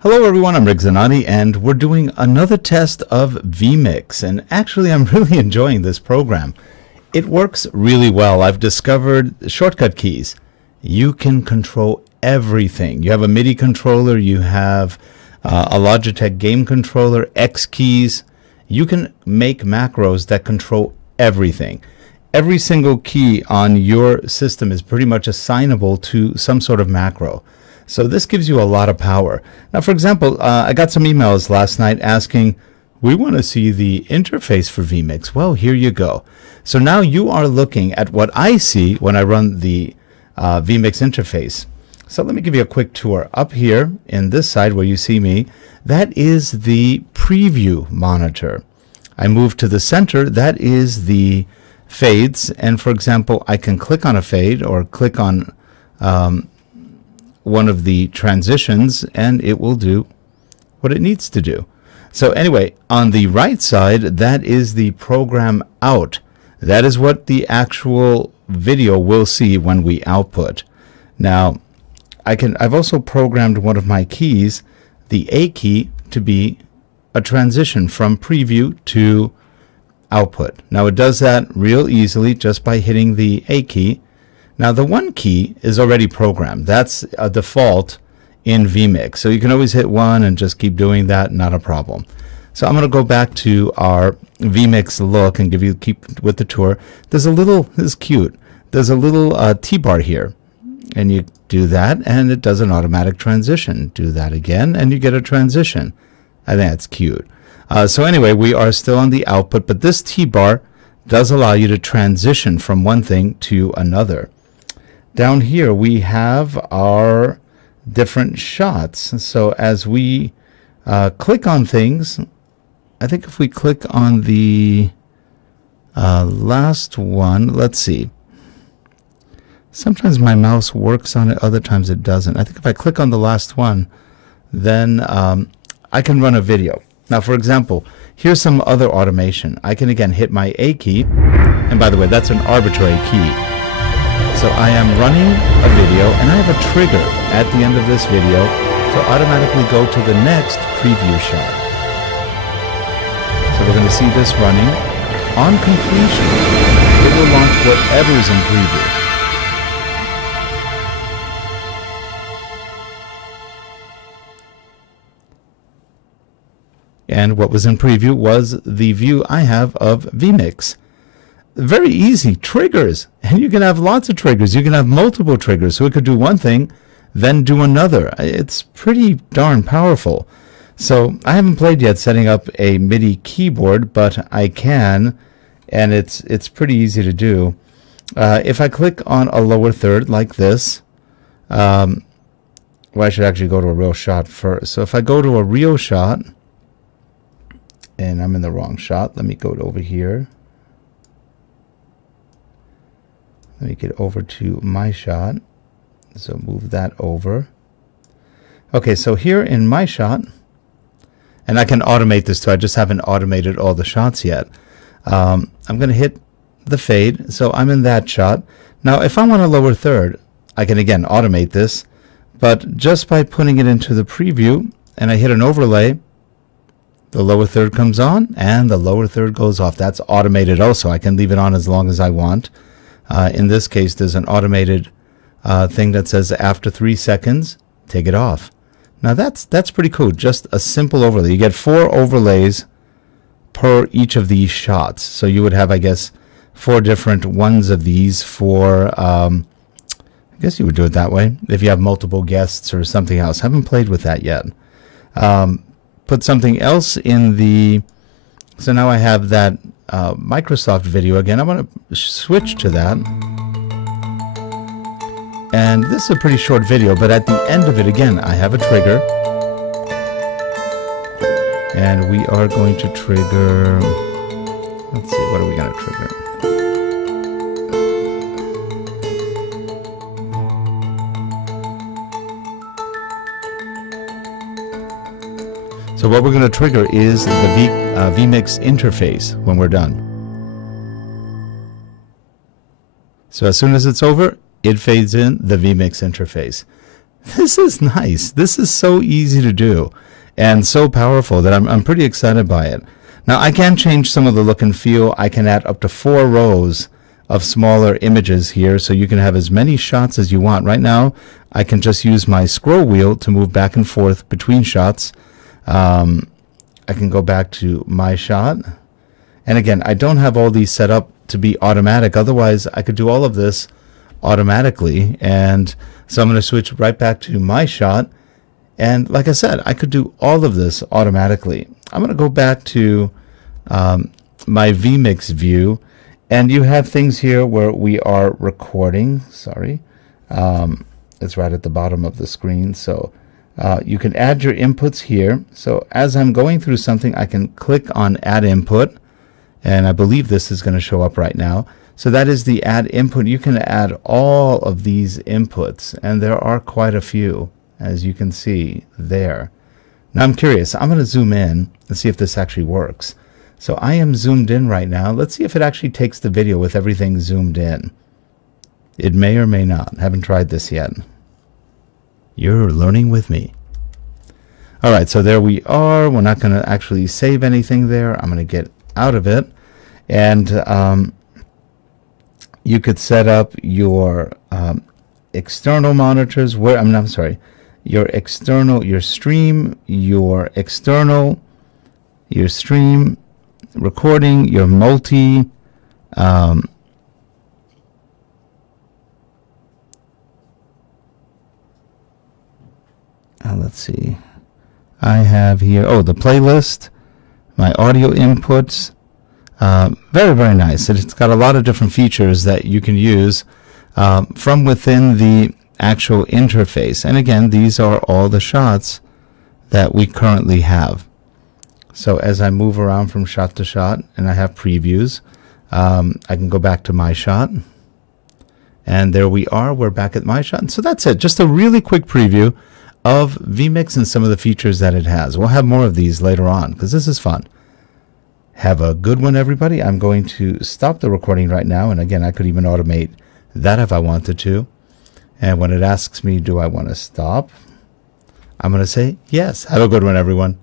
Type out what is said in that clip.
Hello everyone, I'm Rick Zanotti, and we're doing another test of vMIX, and actually I'm really enjoying this program. It works really well. I've discovered shortcut keys. You can control everything. You have a MIDI controller, you have a Logitech game controller, X keys. You can make macros that control everything. Every single key on your system is pretty much assignable to some sort of macro. So this gives you a lot of power. Now, for example, I got some emails last night asking, we want to see the interface for vMIX. Well, here you go. So now you are looking at what I see when I run the vMIX interface. So let me give you a quick tour. Up here in this side where you see me, that is the preview monitor. I move to the center, that is the fades. And for example, I can click on a fade or click on one of the transitions and it will do what it needs to do. So anyway, on the right side, that is the program out. That is what the actual video will see when we output. Now, I've also programmed one of my keys, the A key, to be a transition from preview to output. Now it does that real easily just by hitting the A key. Now the 1 key is already programmed. That's a default in vMIX. So you can always hit 1 and just keep doing that, not a problem. So I'm going to go back to our vMIX look and keep with the tour. There's a little, this is cute. There's a little T-bar here. And you do that and it does an automatic transition. Do that again and you get a transition. I think that's cute. So anyway, we are still on the output, but this T-bar does allow you to transition from one thing to another. Down here we have our different shots. So as we click on things, I think if we click on the last one, let's see. Sometimes my mouse works on it, other times it doesn't. I think if I click on the last one, then I can run a video. Now, for example, here's some other automation. I can again hit my A key, and by the way, that's an arbitrary key. So I am running a video, and I have a trigger at the end of this video to automatically go to the next preview shot. So we're going to see this running. On completion, it will launch whatever is in preview. And what was in preview was the view I have of vMIX. Very easy. Triggers. And you can have lots of triggers. You can have multiple triggers. So it could do one thing, then do another. It's pretty darn powerful. So I haven't played yet setting up a MIDI keyboard, but I can, and it's pretty easy to do. If I click on a lower third like this, well, I should actually go to a real shot first. So if I go to a real shot, and I'm in the wrong shot, let me go over here. Let me get over to my shot. So move that over. Okay, so here in my shot, and I can automate this too, I just haven't automated all the shots yet. I'm going to hit the fade, so I'm in that shot. Now if I want a lower third, I can again automate this, but just by putting it into the preview and I hit an overlay, the lower third comes on and the lower third goes off. That's automated also. I can leave it on as long as I want. In this case, there's an automated thing that says after 3 seconds, take it off. Now that's pretty cool. Just a simple overlay. You get 4 overlays per each of these shots. So you would have, I guess, 4 different ones of these for, I guess you would do it that way if you have multiple guests or something else. Haven't played with that yet. Put something else in the, so now I have that Microsoft video again. I'm going to switch to that. And this is a pretty short video, but at the end of it, again, I have a trigger. And we are going to trigger, let's see, what are we going to trigger? So what we're going to trigger is the vMIX interface when we're done. So as soon as it's over, it fades in the vMIX interface. This is nice. This is so easy to do and so powerful that I'm pretty excited by it. Now I can change some of the look and feel. I can add up to 4 rows of smaller images here, so you can have as many shots as you want. Right now I can just use my scroll wheel to move back and forth between shots. I can go back to my shot, and again, I don't have all these set up to be automatic, otherwise I could do all of this automatically. And so I'm going to switch right back to my shot, and like I said, I could do all of this automatically. I'm going to go back to my vMIX view, and you have things here where we are recording. Sorry, it's right at the bottom of the screen. So you can add your inputs here. So as I'm going through something, I can click on Add Input, and I believe this is going to show up right now. So that is the Add Input. You can add all of these inputs, and there are quite a few, as you can see there. Now I'm curious. I'm going to zoom in and see if this actually works. So I am zoomed in right now. Let's see if it actually takes the video with everything zoomed in. It may or may not. Haven't tried this yet. You're learning with me. All right, so there we are. We're not going to actually save anything there. I'm going to get out of it. And you could set up your external monitors. Where I'm sorry, your external, your stream, your external, your stream, recording, your multi, let's see, I have here, oh, the playlist, my audio inputs. Very, very nice. It's got a lot of different features that you can use from within the actual interface. And again, these are all the shots that we currently have. So as I move around from shot to shot and I have previews, I can go back to my shot. And there we are. We're back at my shot. And so that's it. Just a really quick preview of vMIX and some of the features that it has. We'll have more of these later on because this is fun. Have a good one, everybody. I'm going to stop the recording right now. And again, I could even automate that if I wanted to. And when it asks me, do I want to stop? I'm going to say yes. Have a good one, everyone.